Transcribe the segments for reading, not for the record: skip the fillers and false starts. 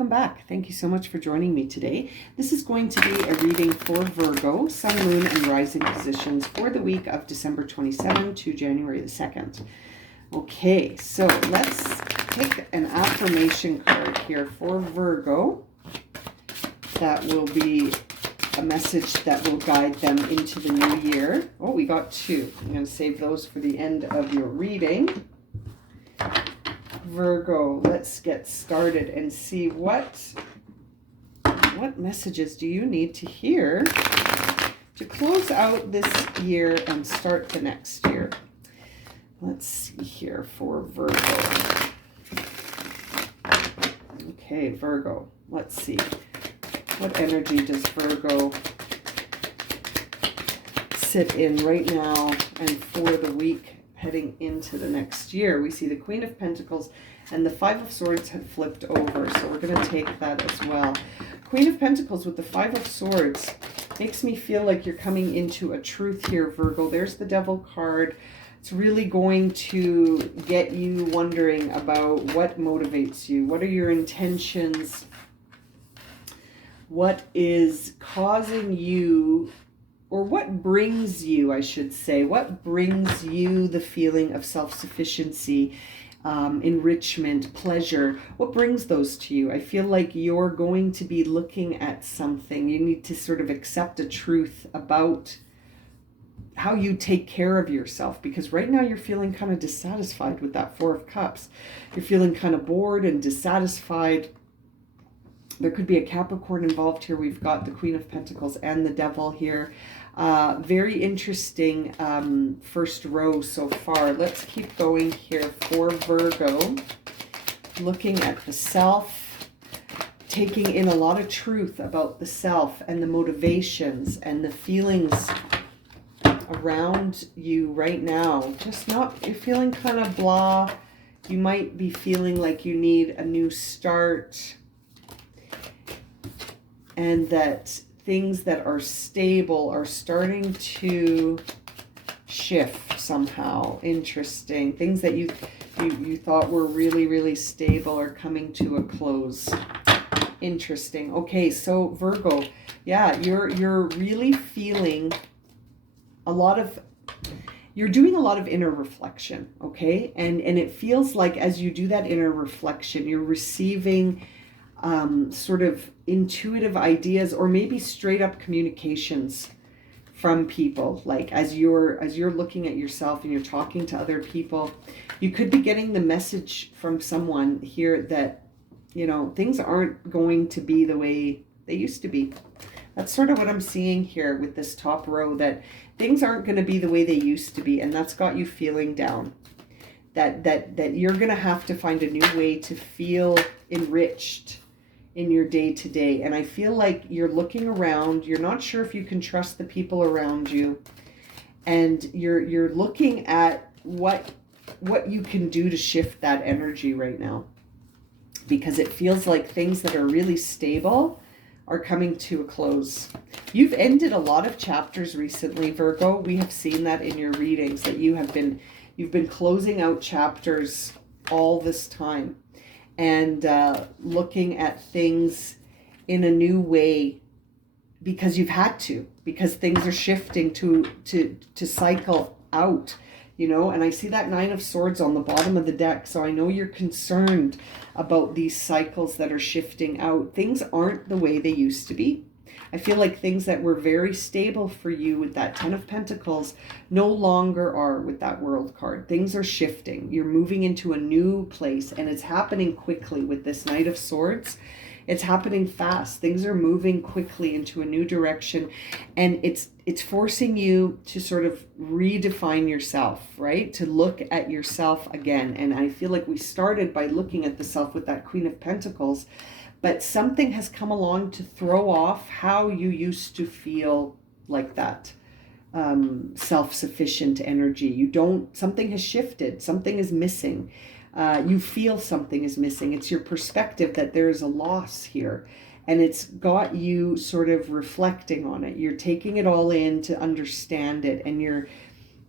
welcome back. Thank you so much for joining me today. This is going to be a reading for Virgo, Sun, Moon, and Rising positions for the week of December 27 to January the 2nd. Okay, so let's pick an affirmation card here for Virgo. That will be a message that will guide them into the new year. Oh, we got two. I'm going to save those for the end of your reading. Virgo, let's get started and see what messages do you need to hear to close out this year and start the next year. Let's see here for Virgo. Okay, Virgo, let's see. What energy does Virgo sit in right now and for the week heading into the next year? We see the Queen of Pentacles and the Five of Swords had flipped over, so we're going to take that as well. Queen of Pentacles with the Five of Swords makes me feel like you're coming into a truth here, Virgo. There's the Devil card. It's really going to get you wondering about what motivates you. What are your intentions? What is causing you, or what brings you, I should say, what brings you the feeling of self-sufficiency, enrichment, pleasure? What brings those to you? I feel like you're going to be looking at something. You need to sort of accept a truth about how you take care of yourself, because right now you're feeling kind of dissatisfied with that Four of Cups. You're feeling kind of bored and dissatisfied. There could be a Capricorn involved here. We've got the Queen of Pentacles and the Devil here. Very interesting first row so far. Let's keep going here for Virgo. Looking at the self, taking in a lot of truth about the self and the motivations and the feelings around you right now. Just not, you're feeling kind of blah. You might be feeling like you need a new start, and that things that are stable are starting to shift somehow. Interesting. Things that you thought were really, really stable are coming to a close. Interesting. Okay, so Virgo, yeah, you're really feeling a lot of, you're doing a lot of inner reflection, okay? And it feels like as you do that inner reflection, you're receiving sort of intuitive ideas, or maybe straight up communications from people. Like as you're looking at yourself and you're talking to other people, you could be getting the message from someone here that, you know, things aren't going to be the way they used to be. That's sort of what I'm seeing here with this top row, that things aren't going to be the way they used to be, and that's got you feeling down. That you're going to have to find a new way to feel enriched in your day-to-day. And I feel like you're looking around, you're not sure if you can trust the people around you, and you're looking at what you can do to shift that energy right now, because it feels like things that are really stable are coming to a close. You've ended a lot of chapters recently, Virgo. We have seen that in your readings, that you've been closing out chapters all this time, and looking at things in a new way, because you've had to, because things are shifting to cycle out, you know. And I see that Nine of Swords on the bottom of the deck, so I know you're concerned about these cycles that are shifting out. Things aren't the way they used to be. I feel like things that were very stable for you with that Ten of Pentacles no longer are with that World card. Things are shifting. You're moving into a new place, and it's happening quickly with this Knight of Swords. It's happening fast. Things are moving quickly into a new direction, and it's forcing you to sort of redefine yourself, right? To look at yourself again. And I feel like we started by looking at the self with that Queen of Pentacles, but something has come along to throw off how you used to feel like that self-sufficient energy. Something has shifted, something is missing. You feel something is missing. It's your perspective that there is a loss here, and it's got you sort of reflecting on it. You're taking it all in to understand it, and you're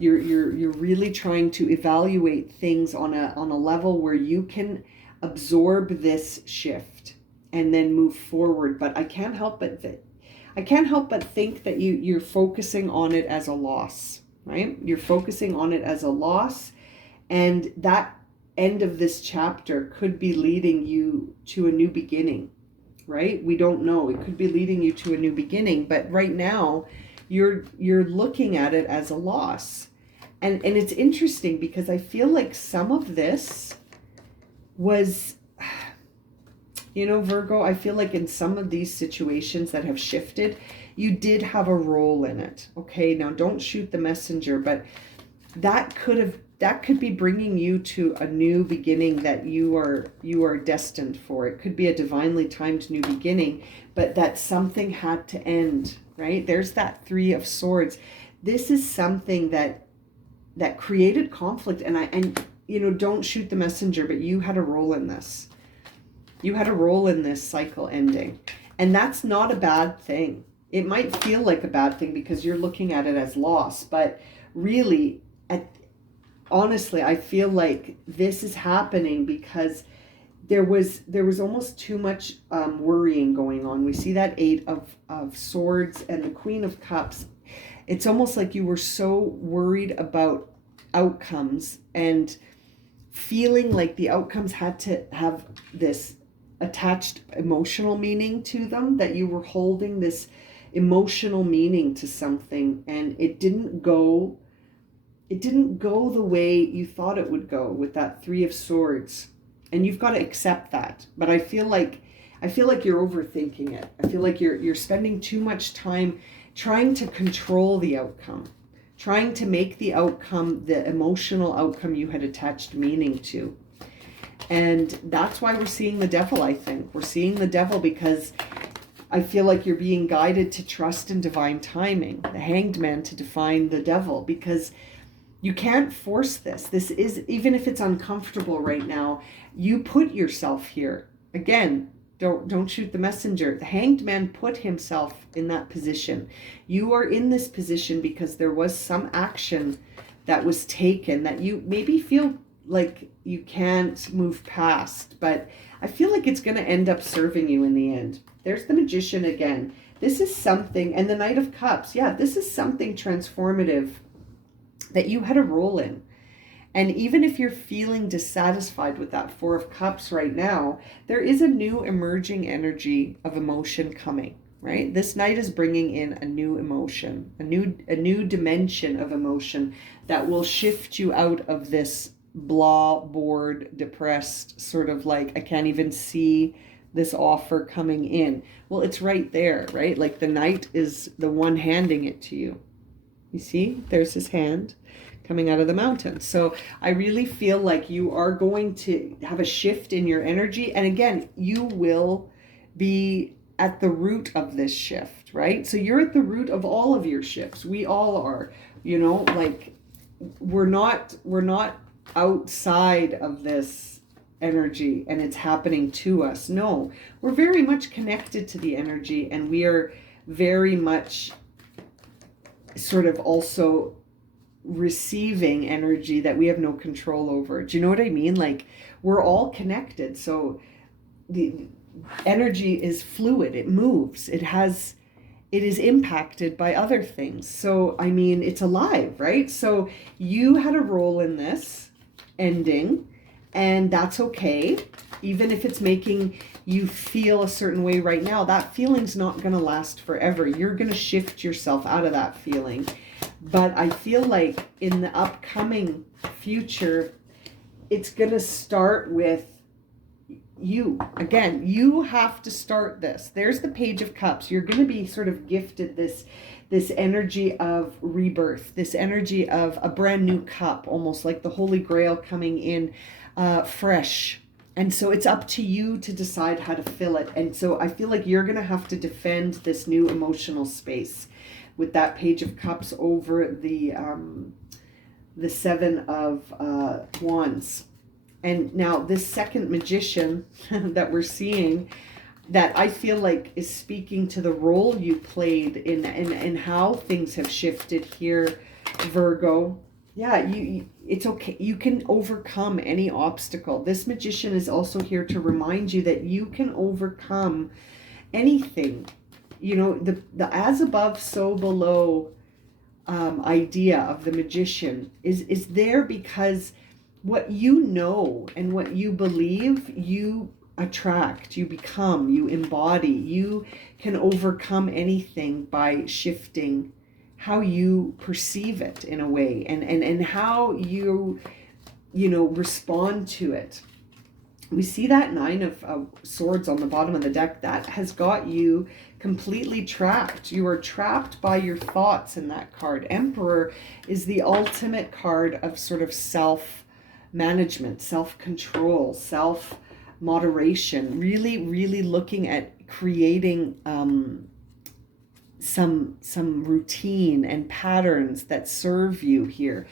really trying to evaluate things on a level where you can absorb this shift and then move forward. But I can't help but think that you're focusing on it as a loss, right? You're focusing on it as a loss, and that end of this chapter could be leading you to a new beginning, right? We don't know. It could be leading you to a new beginning, but right now you're looking at it as a loss. And it's interesting because I feel like some of this was, Virgo, I feel like in some of these situations that have shifted, you did have a role in it. Okay, now don't shoot the messenger, but that could be bringing you to a new beginning that you are destined for. It could be a divinely timed new beginning, but that something had to end, right? There's that Three of Swords. This is something that created conflict, and don't shoot the messenger, but you had a role in this. You had a role in this cycle ending, and that's not a bad thing. It might feel like a bad thing because you're looking at it as loss, but really, honestly, I feel like this is happening because there was almost too much worrying going on. We see that Eight of Swords and the Queen of Cups. It's almost like you were so worried about outcomes and feeling like the outcomes had to have this attached emotional meaning to them, that you were holding this emotional meaning to something, and it didn't go the way you thought it would go with that Three of Swords. And you've got to accept that. But I feel like you're overthinking it. I feel like you're spending too much time trying to control the outcome, trying to make the outcome the emotional outcome you had attached meaning to. And that's why we're seeing the Devil, I think. We're seeing the Devil because I feel like you're being guided to trust in divine timing. The Hanged Man to define the Devil, because you can't force this. This is, even if it's uncomfortable right now, you put yourself here. Again, don't shoot the messenger. The Hanged Man put himself in that position. You are in this position because there was some action that was taken that you maybe feel like you can't move past, but I feel like it's going to end up serving you in the end. There's the Magician again. This is something, and the Knight of Cups. Yeah, this is something transformative that you had a role in. And even if you're feeling dissatisfied with that Four of Cups right now, there is a new emerging energy of emotion coming, right? This Knight is bringing in a new emotion, a new dimension of emotion that will shift you out of this blah, bored, depressed, sort of like, I can't even see this offer coming in. Well, it's right there, right? Like the Knight is the one handing it to you. You see, there's his hand coming out of the mountain. So I really feel like you are going to have a shift in your energy. And again, you will be at the root of this shift, right? So you're at the root of all of your shifts. We all are, like we're not outside of this energy and it's happening to us. No, we're very much connected to the energy, and we are very much sort of also receiving energy that we have no control over. Do you know what I mean? Like, we're all connected. So the energy is fluid. It moves. It is impacted by other things. So, I mean, it's alive, right? So you had a role in this ending, and that's okay. Even if it's making you feel a certain way right now, that feeling's not going to last forever. You're going to shift yourself out of that feeling. But I feel like in the upcoming future, it's going to start with you. Again, you have to start this. There's the Page of Cups. You're going to be sort of gifted this energy of rebirth, this energy of a brand new cup, almost like the Holy Grail coming in fresh. And so it's up to you to decide how to fill it. And so I feel like you're going to have to defend this new emotional space with that Page of Cups over the Seven of Wands. And now this second Magician that we're seeing, that I feel like is speaking to the role you played in how things have shifted here, Virgo. Yeah, it's okay. You can overcome any obstacle. This magician is also here to remind you that you can overcome anything. You know, the as above, so below idea of the magician is there because what you know and what you believe, you attract, you become, you embody. You can overcome anything by shifting how you perceive it in a way, and how you know, respond to it. We see that nine of swords on the bottom of the deck. That has got you completely trapped. You are trapped by your thoughts in that card. Emperor is the ultimate card of sort of self management, self control, self moderation, really, really looking at creating some routine and patterns that serve you here.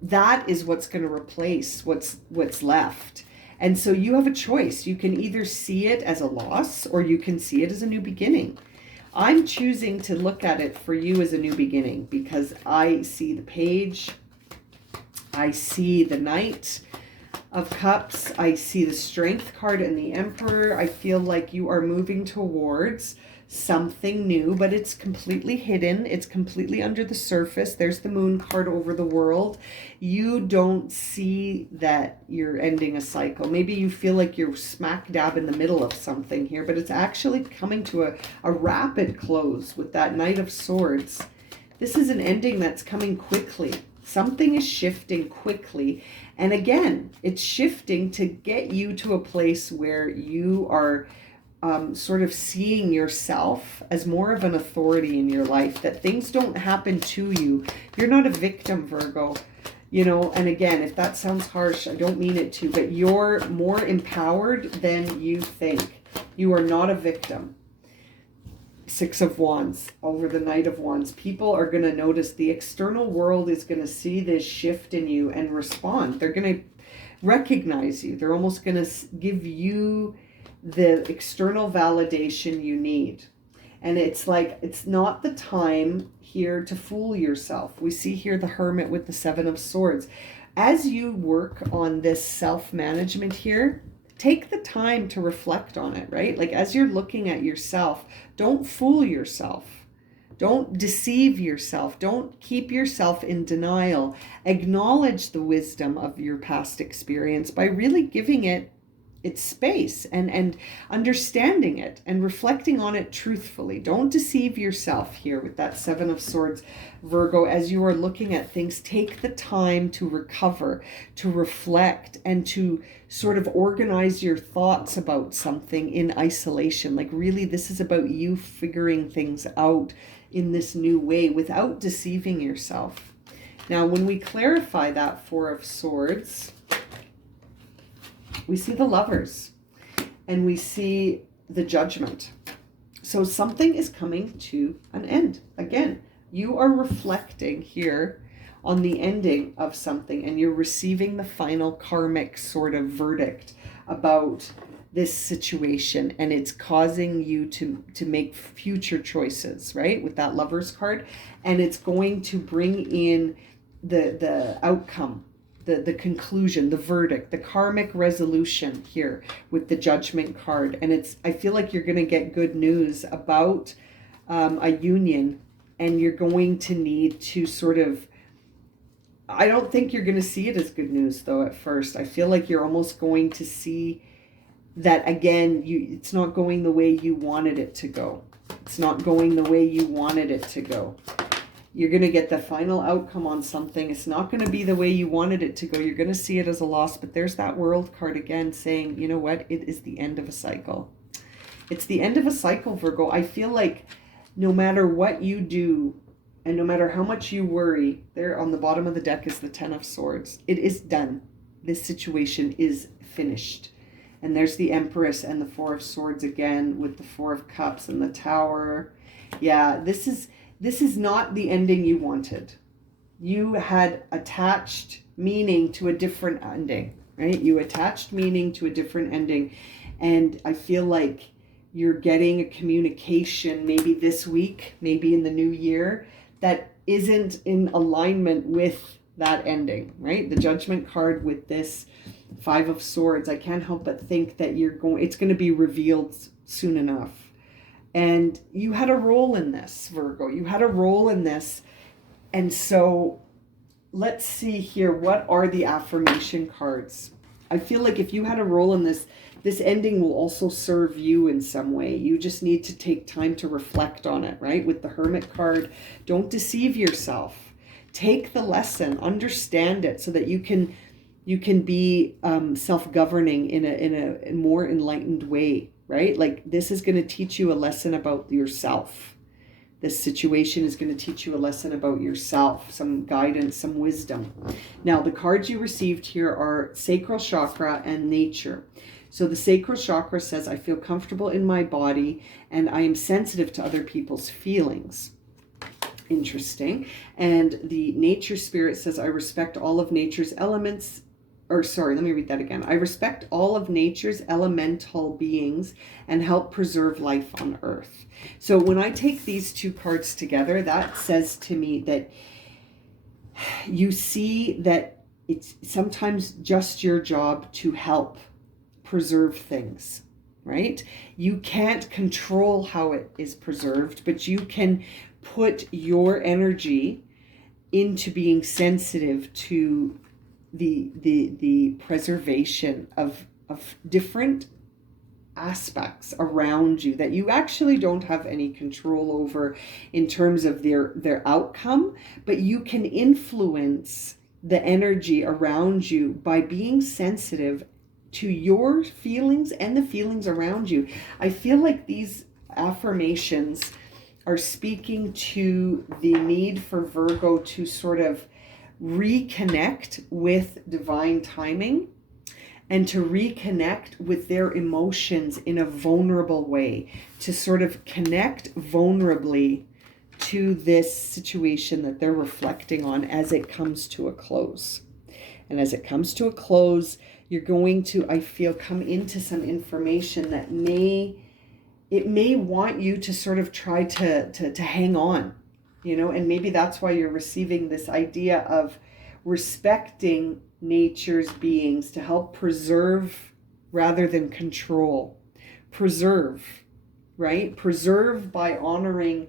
That is what's going to replace what's left. And so you have a choice. You can either see it as a loss or you can see it as a new beginning. I'm choosing to look at it for you as a new beginning because I see the page, I see the Knight of Cups, I see the Strength card and the Emperor. I feel like you are moving towards something new, but it's completely hidden. It's completely under the surface. There's the Moon card over the world. You don't see that you're ending a cycle. Maybe you feel like you're smack dab in the middle of something here, but it's actually coming to a rapid close with that Knight of Swords. This is an ending that's coming quickly. Something is shifting quickly. And again, it's shifting to get you to a place where you are sort of seeing yourself as more of an authority in your life, that things don't happen to you. You're not a victim, Virgo. You know, and again, if that sounds harsh, I don't mean it to, but you're more empowered than you think. You are not a victim. Six of Wands over the Knight of Wands. People are going to notice, the external world is going to see this shift in you and respond. They're going to recognize you. They're almost going to give you the external validation you need. And it's like, it's not the time here to fool yourself. We see here the Hermit with the Seven of Swords. As you work on this self-management here, take the time to reflect on it, right? Like as you're looking at yourself, don't fool yourself. Don't deceive yourself. Don't keep yourself in denial. Acknowledge the wisdom of your past experience by really giving it its space and understanding it and reflecting on it truthfully. Don't deceive yourself here with that Seven of Swords, Virgo. As you are looking at things, take the time to recover, to reflect, and to sort of organize your thoughts about something in isolation. Like really, this is about you figuring things out in this new way without deceiving yourself. Now, when we clarify that Four of Swords, we see the Lovers and we see the Judgment. So something is coming to an end. Again, you are reflecting here on the ending of something and you're receiving the final karmic sort of verdict about this situation, and it's causing you to make future choices, right? With that Lovers card, and it's going to bring in the outcome, the conclusion, the verdict, the karmic resolution here with the Judgment card. And it's, I feel like you're going to get good news about a union, and you're going to need to sort of, I don't think you're going to see it as good news though at first. I feel like you're almost going to see that again, it's not going the way you wanted it to go. It's not going the way you wanted it to go. You're going to get the final outcome on something. It's not going to be the way you wanted it to go. You're going to see it as a loss, but there's that World card again saying, you know what? It is the end of a cycle. It's the end of a cycle, Virgo. I feel like no matter what you do and no matter how much you worry, there on the bottom of the deck is the Ten of Swords. It is done. This situation is finished. And there's the Empress and the Four of Swords again with the Four of Cups and the Tower. Yeah, this is not the ending you wanted. You had attached meaning to a different ending, right? You attached meaning to a different ending. And I feel like you're getting a communication maybe this week, maybe in the new year, that isn't in alignment with that ending, right? The Judgment card with this Five of Swords, I can't help but think that it's going to be revealed soon enough. And you had a role in this, Virgo. You had a role in this. And so let's see here. What are the affirmation cards? I feel like if you had a role in this, this ending will also serve you in some way. You just need to take time to reflect on it, right? With the Hermit card, don't deceive yourself. Take the lesson, understand it so that you can be self-governing in a more enlightened way, right? Like this is going to teach you a lesson about yourself. This situation is going to teach you a lesson about yourself, some guidance, some wisdom. Now, the cards you received here are Sacral Chakra and Nature. So the Sacral Chakra says, I feel comfortable in my body and I am sensitive to other people's feelings. Interesting. And the Nature Spirit says, I respect all of nature's elements. Or sorry, let me read that again. I respect all of nature's elemental beings and help preserve life on Earth. So when I take these two cards together, that says to me that you see that it's sometimes just your job to help preserve things, right? You can't control how it is preserved, but you can put your energy into being sensitive to the preservation of different aspects around you that you actually don't have any control over in terms of their outcome, but you can influence the energy around you by being sensitive to your feelings and the feelings around you. I feel like these affirmations are speaking to the need for Virgo to sort of reconnect with divine timing and to reconnect with their emotions in a vulnerable way, to sort of connect vulnerably to this situation that they're reflecting on as it comes to a close. And as it comes to a close, you're going to, I feel, come into some information that may want you to sort of try to hang on, you know, and maybe that's why you're receiving this idea of respecting nature's beings to help preserve rather than control. Preserve, right? Preserve by honoring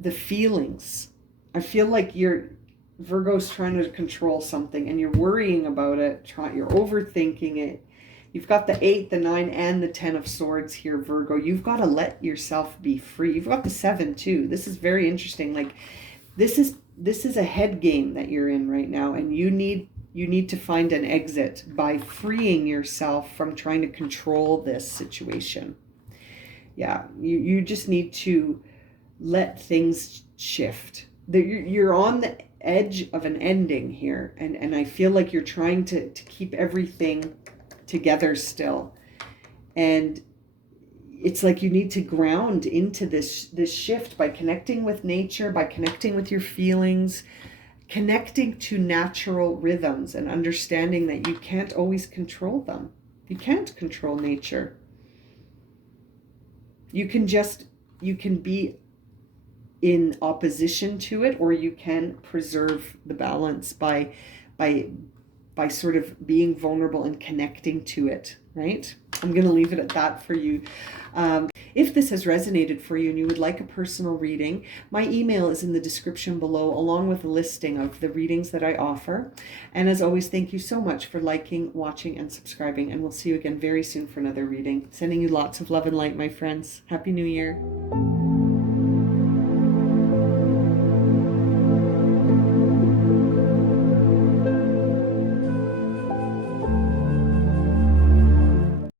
the feelings. I feel like Virgo's trying to control something and you're worrying about it, you're overthinking it. You've got the 8, the 9, and the 10 of Swords here, Virgo. You've got to let yourself be free. You've got the 7 too. This is very interesting. Like this is a head game that you're in right now, and you need to find an exit by freeing yourself from trying to control this situation. Yeah, you just need to let things shift. You're on the edge of an ending here, and I feel like you're trying to keep everything together still, and it's like you need to ground into this shift by connecting with nature, by connecting with your feelings, connecting to natural rhythms, and understanding that you can't always control them. You can't control nature. You can be in opposition to it, or you can preserve the balance by sort of being vulnerable and connecting to it, right? I'm going to leave it at that for you. If this has resonated for you and you would like a personal reading, my email is in the description below, along with a listing of the readings that I offer. And as always, thank you so much for liking, watching, and subscribing. And we'll see you again very soon for another reading. Sending you lots of love and light, my friends. Happy New Year.